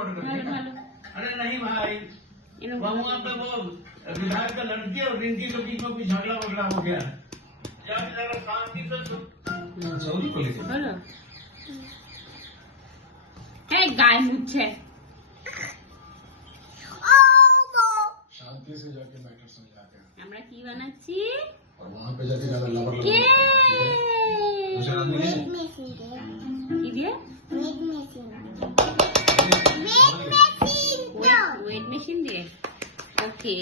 अरे नहीं भाई, वहाँ पे वो विधायक का लड़की और रिंकी के बीच में कुछ झगड़ा वगड़ा हो गया। जरा शांति से सौरी को लेकर गाय मुझे शांति से जाके मैटर समझाते हैं। আমরা কি বানাচ্ছি और वहाँ पे जाके ज्यादा लवर কে दूसरा आदमी কি দিয়ে ওয়েট মেশিন দিয়ে ওকে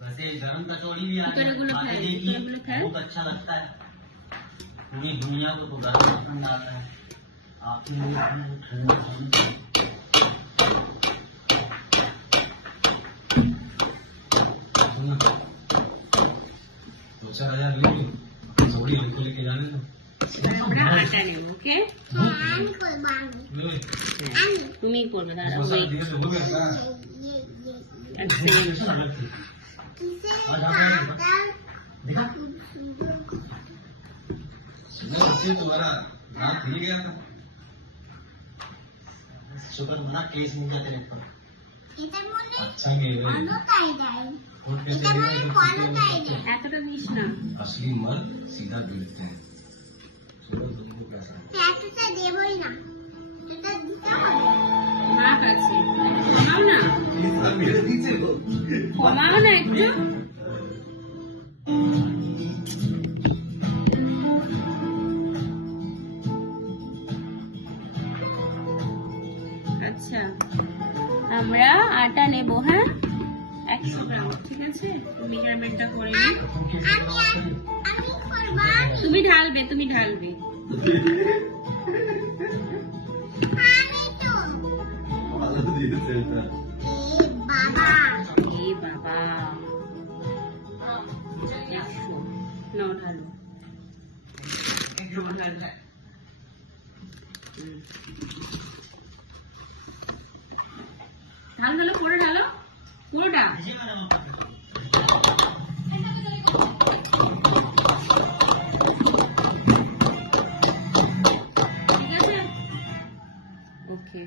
वैसे गरम कचौड़ी भी आती है, बहुत अच्छा लगता है। पूरी दुनिया को तो गरम पसंद आता है। आपने ठंडे दो 4,000 ले लो, सौड़ी लेके लेके जाने दो। আটা নেব ওকে তুমি করবে দাঁড়াও सारा दिन से हो गया क्या? এক সেকেন্ড देखा नहीं, बच्चे तुम्हारा रात ही गया था। शुक्र मना केस नहीं जाते रे पर अच्छा नहीं है। कोर्ट कैसे देगा ये तो ठीक है। এতটা দিস না असली मर्द सीधा दिलते हैं। सुनो तुमको कैसा है? না কাছে কমাও না मेरे पीछे हो। কমাও না একটু আচ্ছা আমরা আটা নেব হ্যাঁ 100 গ্রাম ঠিক আছে মেজারমেন্টটা করে নিই তুমি ঢালবে এই বাবা 100 নাও ঢালো ঢালো পুরোটা ঠিক আছে okay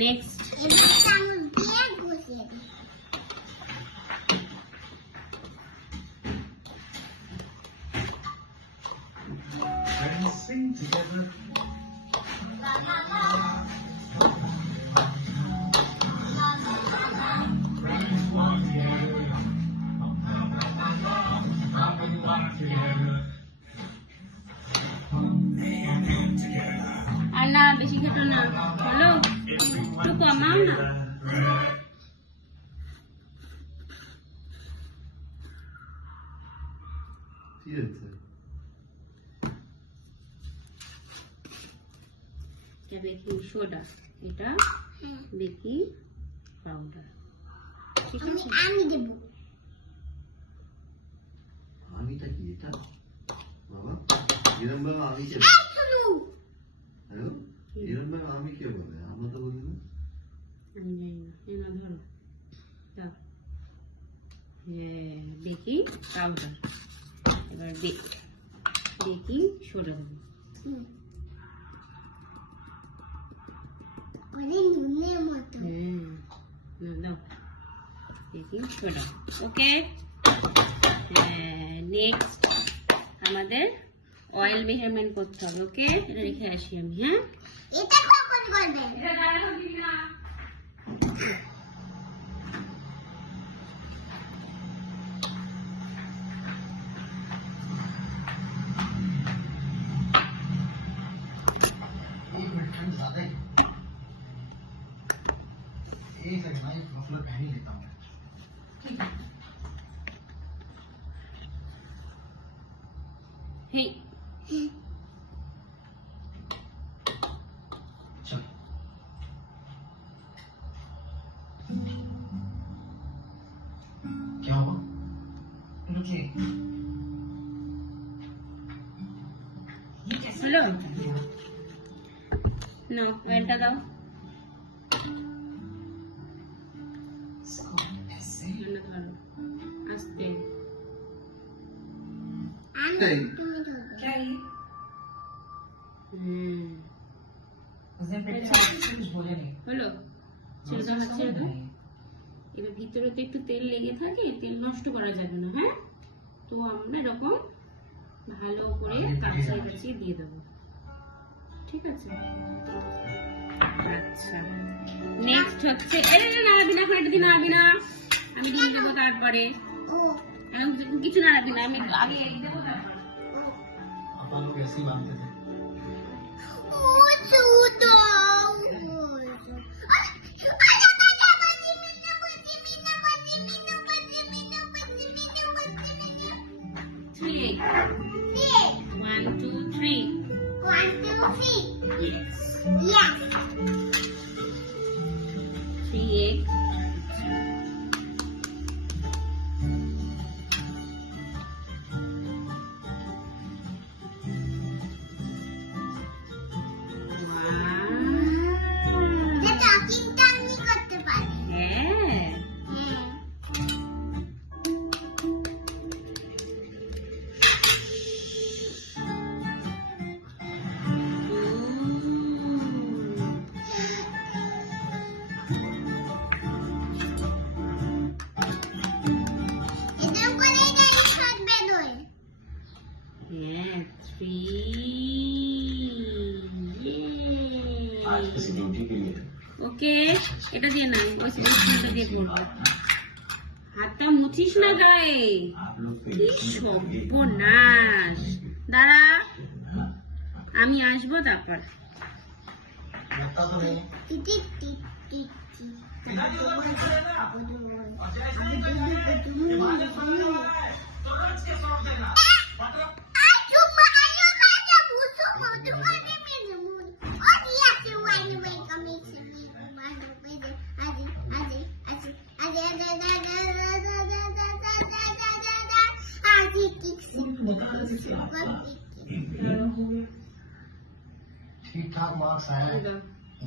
next Let's sing together. আর না বেশি খেতো না হলো একটু কমাও না ঠিক আছে এটা বেকিং সোডা এটা বেকিং পাউডার ঠিক আছে আমি দেব আমিটা কি এটা বাবা এরকম ভাবে আমি কে হ্যালো এরকম ভাবে আমি কে বলে আমরা তো বলি না আমি জানি না ধরো দাও বেকিং পাউডার এবার বেকিং সোডা দেবো নুনের মতো দাও বেকিং সোডা ওকে নেক্সট আমাদের অয়েল মেজারমেন্ট করতে হবে ওকে এটা রেখে আসি আমি হ্যাঁ এটা কখন করবে এটা দাঁড়াও দিবি না एक सेकंड मैं मफलर पहन ही लेता हूँ हे चल क्या हुआ रुकिए হ্যালো না ওয়েলটা দাও আস্তে আমি তুমি क्या है ये? उसने पेट में कुछ बोले नहीं। হলো ছেড়ে দাও, হাত ছেড়ে দাও। এবার ভিতরে তো একটু তেল লেগে থাকে, তেল নষ্ট করা যাবে না, হ্যাঁ? তো আমরা এরকম ভালো করে কাঁচিয়ে কাঁচিয়ে দিয়ে দেবো, ঠিক আছে? আচ্ছা, নেক্সট হচ্ছে এটা নাড়াবি না, এখন এটা দিয়ে নাড়াবি না, আমি ডিম দেবো তারপরে। ও এখন কিছু নাড়াবি না, আমি আগে এই দেবো তারপর। अपन लोग ऐसे ही बांधते थे। ও চুদো Three. 1, 2, 3. 1 2 3 Yes. yes 3 eggs. এটা চিন্তা আমি করতে পারি হ্যাঁ। এটা করে এই শট বেরোয় হ্যাঁ, 3. आज किसी ड्यूटी के लिए ওকে, এটা দিয়ে না, ওই সিলিন্ডারটা দিয়ে করবো। হাতটা মুছিস না গায়ে, आप लोग কি সর্বনাশ। দাঁড়া, আমি আসবো তারপর। लगता तो नहीं টিটি টিটি ठीक ठाक मार्क्स आए हैं,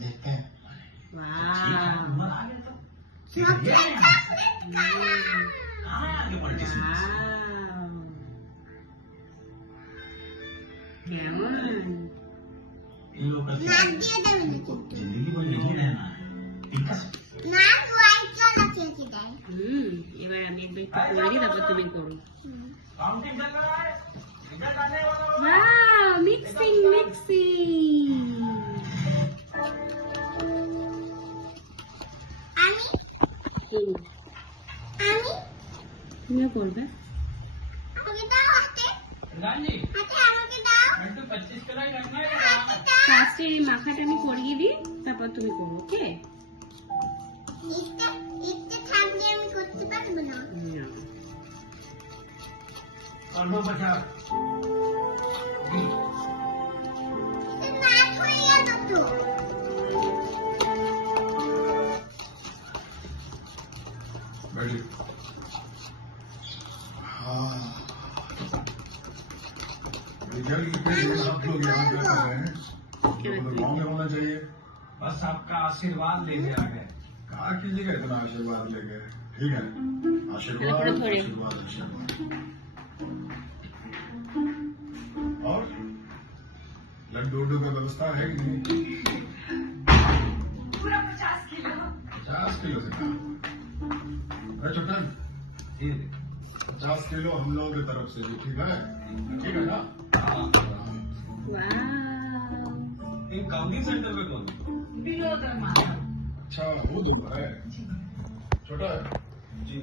देखते हैं। वाह, नंबर आ गया तो कहाँ है आगे पॉलिटिशियंस? কেমন? इन लोगों का जिंदगी को यही रहना है, ठीक है? এবার আমি একবার একটু করে দিই, তারপর তুমি করো। काउंटिंग चल रहा है, रिजल्ट आने वाला होगा। Wow, mixing, mixing. হুম, তুমিও করবে। प्रधान जी, मिनटू 25 किलो ही रखना है या ফার্স্টে এই মাখাটা আমি করিয়ে দিই, তারপর তুমি করো, ওকে? আমি করতে পারবো না और वो बचा जी নাচ হয়ে গেল তো बैठिए। हाँ रिजल्ट के लिए आप लोग यहाँ क्या कर रहे हैं? तो गाँव में होना चाहिए। बस आपका आशीर्वाद लेके आ गए। कहा कीजिएगा इतना आशीर्वाद लेके, ठीक है? आशीर्वाद थोड़े। आशीर्वाद आशीर्वाद। और लड्डू उड्डू का व्यवस्था है कि नहीं? पूरा 50 किलो। 50 किलो से कम। अरे छोटन, 50 किलो हम लोगों की तरफ से जी, ठीक है? ठीक है ना? Wow. इन काउंटिंग सेंटर पे कौन? बिलो दरमा। अच्छा वो तो है छोटा है जी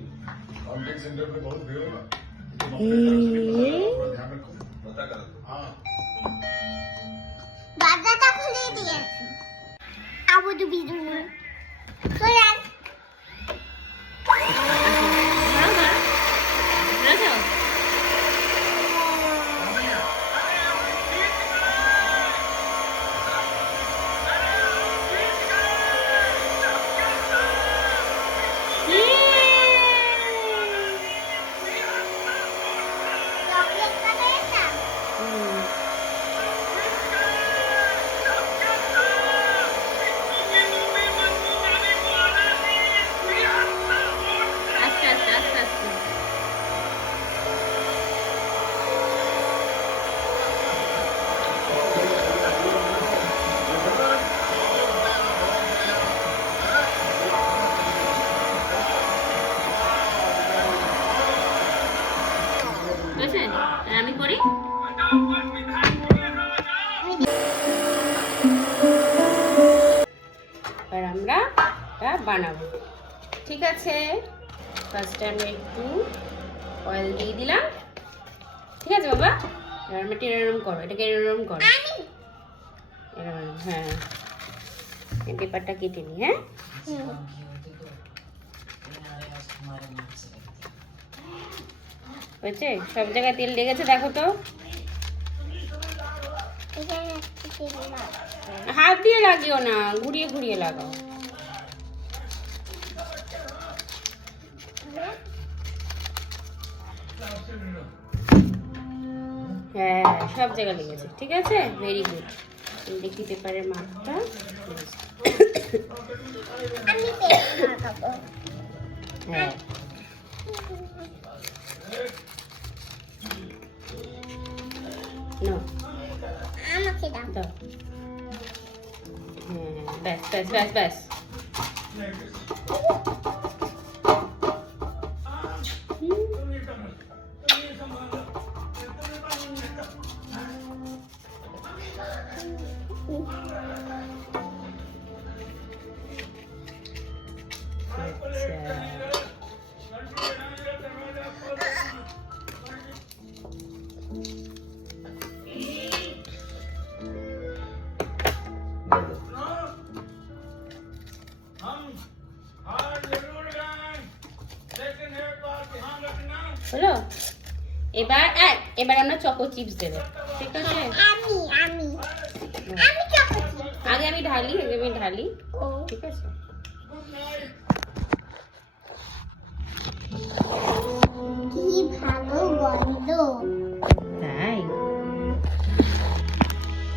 काउंटिंग सेंटर पे बहुत भीड़ होगा तो अपने तरफ से भी थोड़ा ध्यान रखो पता कर हाँ দরজাটা খুলে দিয়েছে আবুদু বিদু সোয়াল আমি করি। এবার আমরা এটা বানাবো, ঠিক আছে? ফার্স্টে আমি একটু অয়েল দিয়ে দিলাম, ঠিক আছে বাবা? এবার আমি এটা এরকম করো, এটাকে এরকম করো, এরকম, হ্যাঁ। এই পেপারটা কেটে নি, হ্যাঁ? হয়েছে? সব জায়গায় তেল লেগেছে দেখো তো। হাত দিয়ে লাগিও না, ঘুরিয়ে ঘুরিয়ে লাগাও। হ্যাঁ, সব জায়গায় লেগেছে, ঠিক আছে? Very good. দেখি পেপারের মাপটা। আমি তেল মাখাবো। হ্যাঁ, নাও, আমাকে দাও। দাও। হ্যাঁ, ব্যাস ব্যাস ব্যাস ব্যাস। হলো? এবার আমরা চকো চিপস দেবো, ঠিক আছে? আমি চকোচিপ। আগে আমি ঢালি, ও ঠিক আছে? কি ভালো গন্ধ। তাই?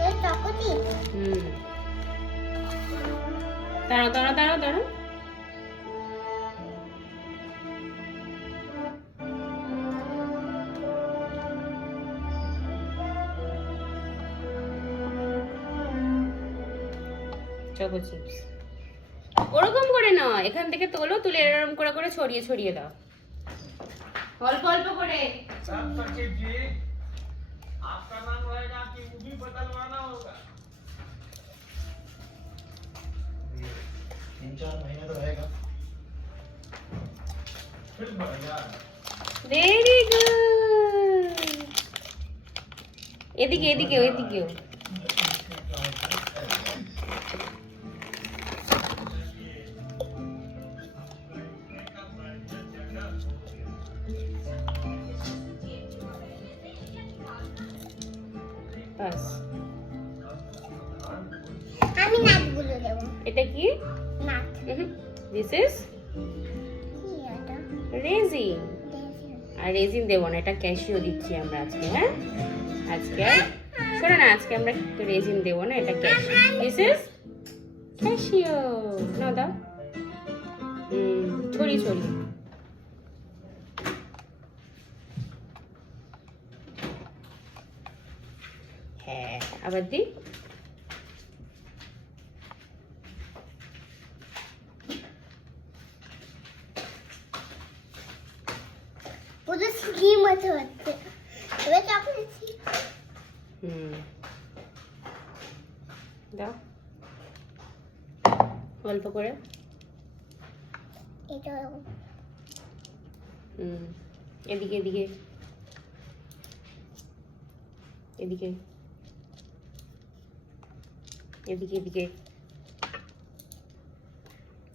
এই চকোচিপ। দাঁড়াও। চকো চিপস ওরকম করে না, এখান থেকে তোলো, তুলে এরকম করে করে ছড়িয়ে দাও, অল্প অল্প করে। सचिव जी, आपका नाम रहेगा कि वो भी बदलवाना होगा? 3-4 महीने तो रहेगा। फिर बढ़िया। Very good. এদিকেও। বাস। আমি নাটগুলো দেবো। এটা কি? নাট। দিস ইজ কি এটা? রেজিন। আর রেজিন দেবো না, এটা ক্যাশিও দিচ্ছি আমরা আজকে, হ্যাঁ? আজকে শোনো না, আজকে আমরা রেজিন দেবো না, এটা ক্যাশিও। This is cashew. না দাও, ছড়িয়ে। হ্যাঁ, আবার দি। পুরো স্কিম মতো হচ্ছে। এবার চকলেট দাও অল্প করে। এটা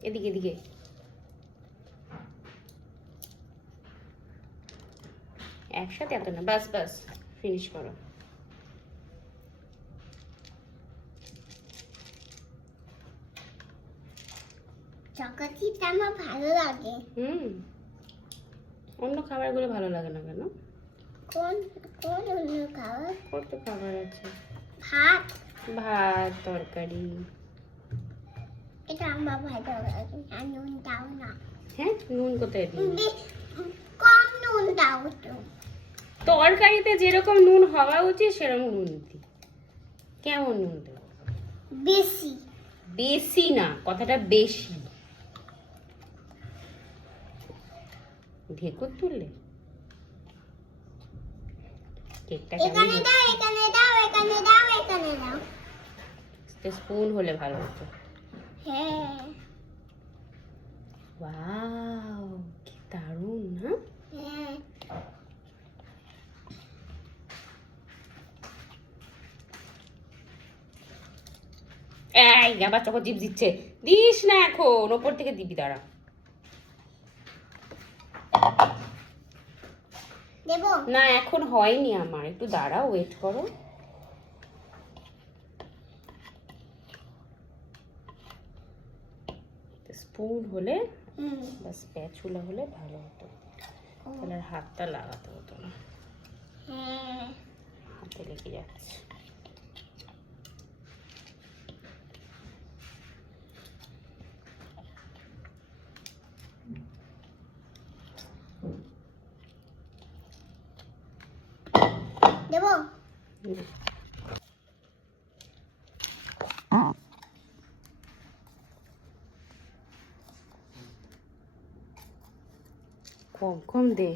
এদিকে একসাথে এত না, বাস ফিনিশ করো। চকোচিপটা আমার ভালো লাগে। অন্য খাবারগুলো ভালো লাগে না কেন? কোন অন্য খাবার? কত খাবার আছে, ভাত, তরকারি। এটা আমার ভালো লাগে। আর নুন দাও না। হ্যাঁ, নুন কোথায় দিই? কম নুন দাও তো। তরকারিতে যেরকম নুন হওয়া উচিত সেরকম নুন দিই। কেমন নুন দেব? বেশি না, কথাটা বেশি। ঢেকুর তুললে কেকটা এখানে দাও এখানে দাও এখানে দাও এখানে দাও স্পুন হলে ভালো হতো। হ্যাঁ ওয়াও, কি দারুণ না? হ্যাঁ এই আবার চকো চিপস দিচ্ছে, দিস না এখন, ওপর থেকে দিবি, দাঁড়া। দেবো না এখন হয়নি আমার, একটু দাঁড়াও, ওয়েট করো। স্পুন হলে বা স্প্যাচুলা হলে ভালো হতো, তাহলে আর হাতটা লাগাতে হতো না, হ্যাঁ হাতে লেগে যাচ্ছে। দেবো কম কম দে।